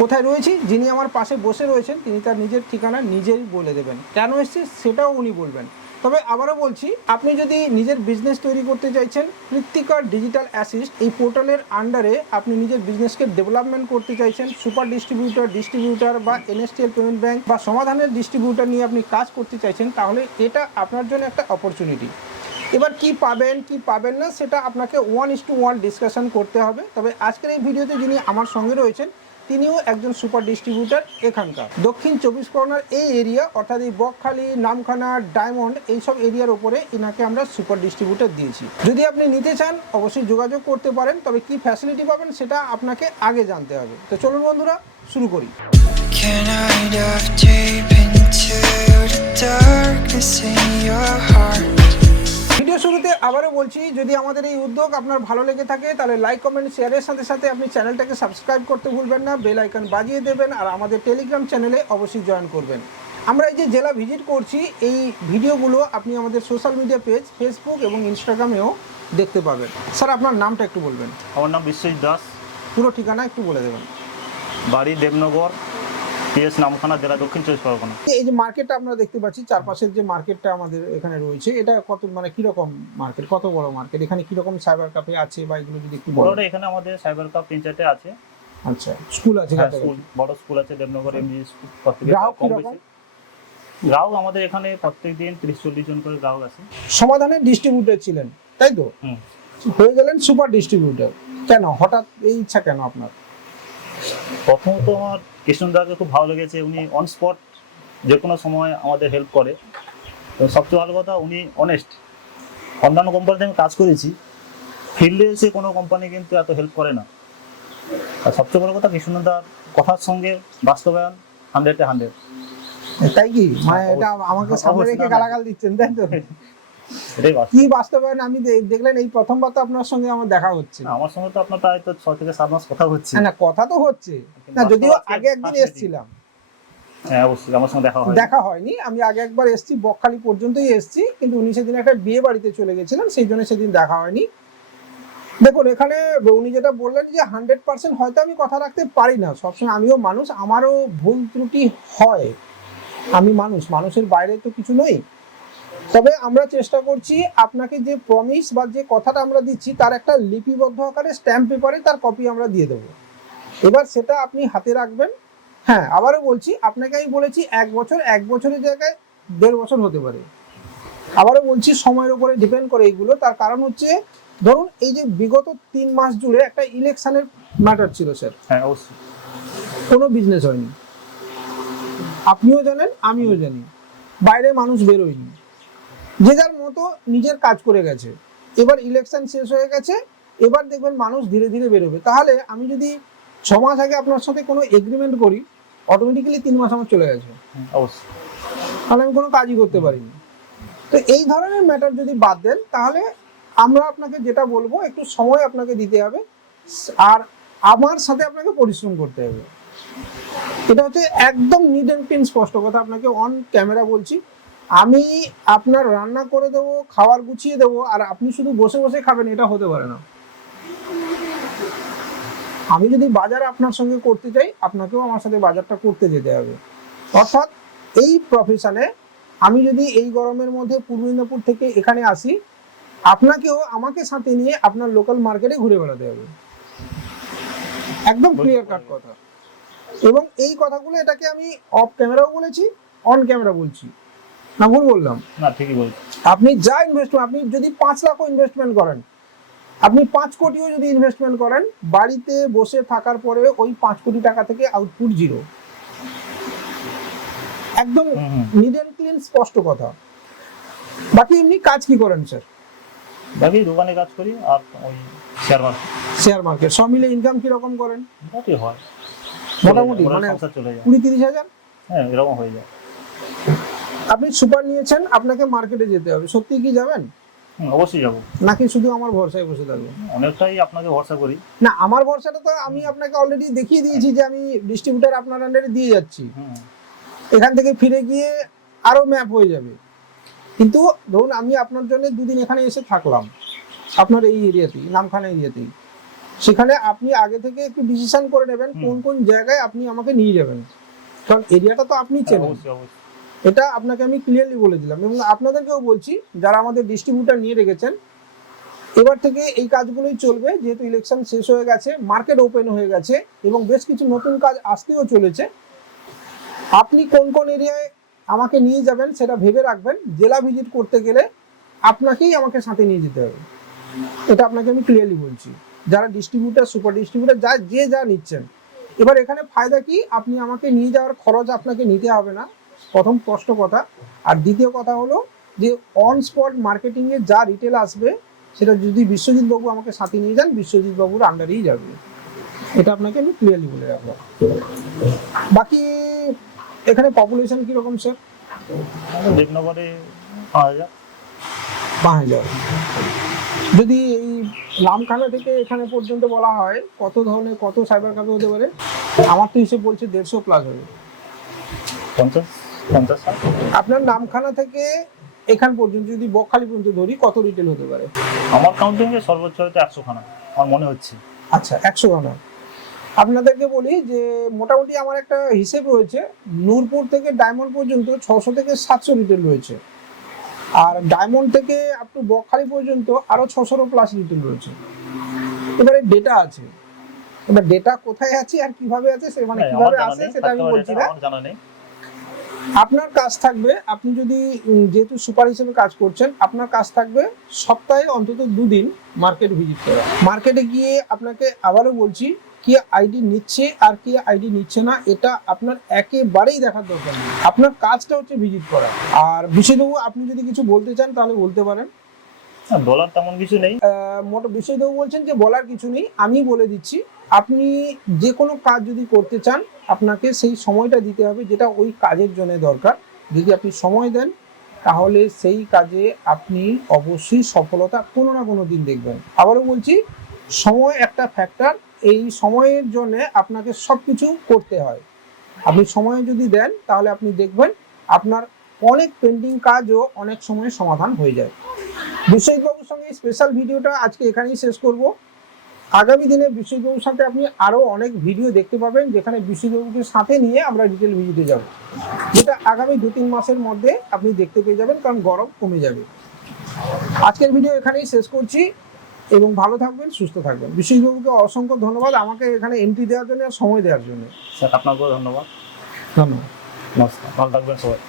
কোথায় রয়েছি? যিনি আমার পাশে বসে রয়েছেন, তিনি তার নিজের ঠিকানা নিজেই বলে দেবেন। কেন এসেছি? সেটাও উনি বলবেন। তবে আবারও বলছি, আপনি যদি নিজের বিজনেস তৈরি করতে চাইছেন কৃত্তিকার ডিজিটাল অ্যাসিস্ট এই পোর্টালের আন্ডারে আপনি নিজের বিজনেসকে ডেভেলপমেন্ট করতে চাইছেন সুপার ডিস্ট্রিবিউটর ডিস্ট্রিবিউটার বা এনএসটিএল পেমেন্ট ব্যাংক বা সমাধানের ডিস্ট্রিবিউটার নিয়ে আপনি কাজ করতে চাইছেন, তাহলে এটা আপনার জন্য একটা অপরচুনিটি এবার কি পাবেন কি পাবেন না, সেটা আপনাকে one is to one discussion করতে হবে। তবে আজকের এই ভিডিওতে যিনি আমার সঙ্গে রয়েছেন তিনিও একজন সুপার ডিস্ট্রিবিউটার এখানকার। দক্ষিণ চব্বিশ পরগনার এই এরিয়া অর্থাৎ এই বকখালি, নামখানা, ডায়মন্ড, এইসব এরিয়ার উপরে এনাকে আমরা সুপার ডিস্ট্রিবিউটার দিয়েছি। যদি আপনি নিতে চান, অবশ্যই যোগাযোগ করতে পারেন, তবে কি ফ্যাসিলিটি পাবেন সেটা আপনাকে আগে জানতে হবে। তো চলুন বন্ধুরা, শুরু করি। Darkness in your heart? Video শুরুতে আবারও বলছি যদি আমাদের এই উদ্যোগ আপনার ভালো লেগে থাকে তাহলে লাইক কমেন্ট শেয়ারের সাথে সাথে আপনি চ্যানেলটাকে সাবস্ক্রাইব করতে ভুলবেন না বেল আইকন বাজিয়ে দেবেন আর আমাদের টেলিগ্রাম চ্যানেলে অবশ্যই জয়েন করবেন। আমরা এই যে জেলা ভিজিট করছি এই ভিডিওগুলো আপনি আমাদের সোশ্যাল মিডিয়া পেজ ফেসবুক এবং ইনস্টাগ্রামেও দেখতে পাবেন। স্যার আপনার নামটা একটু বলবেন। আমার নাম বিশ্বজিৎ দাস। পুরো ঠিকানা একটু বলে দেবেন। বাড়ি দেবনগর পিএস নামখানা জেলা দক্ষিণ চব্বিশ পরগনা। এই যে মার্কেটটা আমরা দেখতে পাচ্ছি চারপাশের যে মার্কেটটা আমাদের এখানে রয়েছে এটা কত মানে কীরকম মার্কেট কত বড় মার্কেট এখানে কীরকম সাইবার ক্যাফে আছে বা এগুলো যদি একটু বলেন। এখানে আমাদের সাইবার কাপ তিন চারটে আছে। আচ্ছা স্কুল আছে হ্যাঁ, স্কুল বড় স্কুল আছে দেবনগর এমজি স্কুল গ্রাহক কম কীরকম? গ্রাহক আমাদের এখানে প্রত্যেক দিন তিরিশ চল্লিশ জন করে গ্রাহক আছে সমাধানের ডিস্ট্রিবিউটর ছিলেন তাই তো? হয়ে গেলেন সুপার ডিস্ট্রিবিউটর কেন? হঠাৎ এই ইচ্ছা কেন আপনার? প্রথমত আমার কৃষ্ণদাকে খুব ভালো লেগেছে উনি অন স্পট যে কোনো সময় আমাদের হেল্প করে। তো সবচেয়ে ভালো কথা উনি অনেস্ট অন্যান্য কোম্পানিতে আমি কাজ করেছি ফিল্ডে এসে কোনো কোম্পানি কিন্তু এত হেল্প করে না। আর সবচেয়ে বড় কথা কৃষ্ণদার কথার সঙ্গে বাস্তবায়ন হান্ড্রেড হান্ড্রেডে হান্ড্রেড তাই কি? মানে হ্যাঁ, এটা আমাকে সামনে রেখে। গালাগাল দিচ্ছেন তাই তো? কি বাস্তবায়ন? আমি দেখলেন এই প্রথমবার তো আপনার সঙ্গে আমার দেখা হচ্ছে। আমার সঙ্গে তো আপনার প্রায় তো ছ থেকে সাত মাস কথা হচ্ছে। না কথা তো হচ্ছে। না যদিও আগে একদিন এসেছিলাম। হ্যাঁ অবশ্যই আমার সঙ্গে দেখা হয় দেখা হয়নি। আমি আগে একবার এসেছি বকখালি পর্যন্তই এসেছি কিন্তু উনি সেদিন একটা বিয়ে বাড়িতে চলে গেছিলেন সেই জন্য সেদিন দেখা হয়নি। দেখুন এখানে উনি যেটা বললেন যে হান্ড্রেড পার্সেন্ট হয়তো আমি কথা রাখতে পারি না। সবসময় আমিও মানুষ আমারও ভুল ত্রুটি হয়। আমি মানুষ মানুষের বাইরে তো কিছু নই। তবে আমরা চেষ্টা করছি আপনাকে যে প্রমিস বা যে কথাটা আমরা দিচ্ছি তার একটা লিপিবদ্ধ আকারে স্ট্যাম্প পেপারে তার কপি আমরা দিয়ে দেবো। এবার সেটা আপনি হাতে রাখবেন। হ্যাঁ আবারও বলছি আপনাকে আমি বলেছি এক বছর এক বছরের জায়গায় দেড় বছর হতে পারে। আবারও বলছি সময়ের উপরে ডিপেন্ড করে এইগুলো তার কারণ হচ্ছে ধরুন এই যে বিগত তিন মাস জুড়ে একটা ইলেকশনের ম্যাটার ছিল স্যার হ্যাঁ অবশ্যই। কোনো বিজনেস হয়নি। আপনিও জানেন আমিও জানি। বাইরে মানুষ বেরোয়নি। যে যার মতো নিজের কাজ করে গেছে। এবার ইলেকশন শেষ হয়ে গেছে এবার দেখবেন মানুষ ধীরে ধীরে বেরোবে। তাহলে আমি যদি ছ মাস আগে আপনার সাথে কোনো এগ্রিমেন্ট করি অটোমেটিক্যালি তিন মাস আমার চলে গেছে। অবশ্যই। তাহলে আমি কোনো কাজই করতে পারিনি। তো এই ধরনের ম্যাটার যদি বাদ দেন তাহলে আমরা আপনাকে যেটা বলব একটু সময় আপনাকে দিতে হবে। আর আমার সাথে আপনাকে পরিশ্রম করতে হবে। এটা হচ্ছে একদম নিট অ্যান্ড ক্লিন স্পষ্ট কথা। আপনাকে অন ক্যামেরা বলছি। আমি আপনার রান্না করে দেবো খাবার গুছিয়ে দেবো আর আপনি শুধু বসে বসে খাবেন এটা হতে পারে না। আমি যদি বাজার আপনার সঙ্গে করতে চাই আপনাকেও আমার সাথে বাজারটা করতে যেতে হবে। অর্থাৎ এই প্রফেশনে আমি যদি এই গরমের মধ্যে পূর্ব মেদিনীপুর থেকে এখানে আসি আপনাকেও আমাকে সাথে নিয়ে আপনার লোকাল মার্কেটে ঘুরে বেড়াতে হবে। একদম ক্লিয়ার কাট কথা। এবং এই কথাগুলো এটাকে আমি অফ ক্যামেরাও বলেছি অন ক্যামেরা বলছি। না ভুল বললাম। না ঠিকই বলছি। আপনি যা ইনভেস্টমেন্ট আপনি যদি পাঁচ লাখও ইনভেস্টমেন্ট করেন আপনি পাঁচ কোটিও যদি ইনভেস্টমেন্ট করেন বাড়িতে বসে থাকার পরে ওই পাঁচ কোটি টাকা থেকে আউটপুট জিরো একদম। নিড অ্যান্ড ক্লিন স্পষ্ট কথা। বাকি এমনি কাজ কি করেন স্যার বাকি দোকানে কাজ করি আর ওই শেয়ার মার্কেট শেয়ার মার্কেট সব মিলে ইনকাম কীরকম করেন? মোটামুটি হয়। মোটামুটি মানে কুড়ি তিরিশ হাজার? হ্যাঁ এরকম হয়ে যায়। আপনি সুপার নিয়েছেন আপনাকে মার্কেটে যেতে হবে। সত্যি কি যাবেন? অবশ্যই যাব। নাকি শুধু আমার ভরসায় বসে থাকবেন অনেকটাই আপনাকে ভরসা করি। না আমার ভরসাটা তো আমি আপনাকে অলরেডি দেখিয়ে দিয়েছি যে আমি ডিস্ট্রিবিউটার আপনার আন্ডারে দিয়ে যাচ্ছি। এখান থেকে ফিরে গিয়ে আরও ম্যাপ হয়ে যাবে। কিন্তু ধরুন আমি আপনার জন্য দুদিন এখানে এসে থাকলাম আপনার এই এরিয়াতেই নামখানা এরিয়াতেই। সেখানে আপনি আগে থেকে একটু ডিসিশন করে নেবেন কোন কোন জায়গায় আপনি আমাকে নিয়ে যাবেন। কারণ এরিয়াটা তো আপনি চেনেন। অবশ্যই অবশ্যই। এটা আপনাকে আমি ক্লিয়ারলি বলে দিলাম এবং আপনাদেরকেও বলছি, যারা আমাদের ডিস্ট্রিবিউটার নিয়ে রেখেছেন, এবার থেকে এই কাজগুলোই চলবে, যেহেতু ইলেকশন শেষ হয়ে গেছে মার্কেট ওপেন হয়ে গেছে, এবং বেশ কিছু নতুন কাজ আসতেও চলেছে। আপনি কোন কোন এরিয়ায় আমাকে নিয়ে যাবেন সেটা ভেবে রাখবেন, জেলা ভিজিট করতে গেলে আপনাকেই আমাকে সাথে নিয়ে যেতে হবে। এটা আপনাকে আমি ক্লিয়ারলি বলছি। যারা ডিস্ট্রিবিউটার সুপার ডিস্ট্রিবিউটার যা যে যা নিচ্ছেন। এবার এখানে ফায়দা কি? আপনি আমাকে নিয়ে যাওয়ার খরচ আপনাকে নিতে হবে না। প্রথম স্পষ্ট কথা। আর দ্বিতীয় কথা হলো যে অন স্পট মার্কেটিংয়ে যা রিটেল আসবে সেটা যদি বিশ্বজিৎ বাবু আমাকে সাথে নিয়ে যান বিশ্বজিৎ বাবুর আন্ডারেই যাবে। এটা আপনাকে আমি ক্লিয়ারলি বলে রাখব। বাকি এখানে পপুলেশন কীরকম স্যার দেবনগরে পাঁচ হাজার যদি এই নামখানা থেকে এখানে পর্যন্ত বলা হয় কত ধরনের কত সাইবার ক্যাফে হতে পারে? আমার তো হিসেব বলছে দেড়শো প্লাস হবে। পঞ্চাশ? পঞ্চাশ আপনার নামখানা থেকে এখান পর্যন্ত যদি বকখালি পর্যন্ত ধরি কত রিটেল হতে পারে? আমার কাউন্টিং এ সর্বোচ্চ হয়তো একশো খানা আমার মনে হচ্ছে। আচ্ছা একশো খানা আপনাদেরকে বলি যে মোটামুটি আমার একটা হিসেব রয়েছে নূরপুর থেকে ডায়মন্ড পর্যন্ত ছশো থেকে সাতশো রিটেল রয়েছে। আর ডায়মন্ড থেকে আপ টু বকখালি পর্যন্ত আরও ছশোরও প্লাস রিটেল রয়েছে। এবারে ডেটা আছে। এবার ডেটা কোথায় আছে আর কীভাবে আছে সে মানে হ্যাঁ, কীভাবে আছে সেটা আমি বলছি না। জানা নেই। আপনার কাজ থাকবে আপনি যদি যেহেতু সুপার হিসেবে কাজ করছেন আপনার কাজ থাকবে সপ্তাহে অন্তত দুদিন মার্কেট ভিজিট করা। মার্কেটে গিয়ে আপনাকে আবারও বলছি কি আইডি নিচ্ছে আর কি আইডি নিচ্ছে না এটা আপনার একেবারেই দেখার দরকার নেই। আপনার কাজটা হচ্ছে ভিজিট করা। আর বিশ্বদেবু আপনি যদি কিছু বলতে চান তাহলে বলতে পারেন। বলার তেমন কিছু নেই। মোটা বিশ্বদেবু বলছেন যে বলার কিছু নেই আমি বলে দিচ্ছি। আপনি যে কোনো কাজ যদি করতে চান, আপনাকে সেই সময়টা দিতে হবে যেটা ওই কাজের জন্য দরকার। যদি আপনি সময় দেন, তাহলে সেই কাজে আপনি অবশ্যই সফলতা কোনো না কোনো দিন দেখবেন। আবারও বলছি, সময় একটা ফ্যাক্টর এই সময়ের জন্য আপনাকে সব কিছু করতে হয়। আপনি সময় যদি দেন, তাহলে আপনি দেখবেন আপনার অনেক পেন্ডিং কাজও অনেক সময় সমাধান হয়ে যায়। বিশ্বজিৎ বাবুর সঙ্গে স্পেশাল ভিডিওটা আজকে এখানেই শেষ করব। আগামী দিনে বিশ্বজিৎ বাবুর সাথে আপনি আরও অনেক ভিডিও দেখতে পাবেন যেখানে বিশ্বজিৎ বাবুকে সাথে নিয়ে আমরা ডিটেল ভিজিটে যাব। যেটা আগামী দু তিন মাসের মধ্যে আপনি দেখতে পেয়ে যাবেন কারণ গরম কমে যাবে। আজকের ভিডিও এখানেই শেষ করছি এবং ভালো থাকবেন সুস্থ থাকবেন। বিশ্বজিৎ বাবুকে অসংখ্য ধন্যবাদ আমাকে এখানে এন্ট্রি দেওয়ার জন্য আর সময় দেওয়ার জন্য। স্যার আপনাকেও ধন্যবাদ। ধন্যবাদ। নমস্কার ভালো থাকবেন সবাই।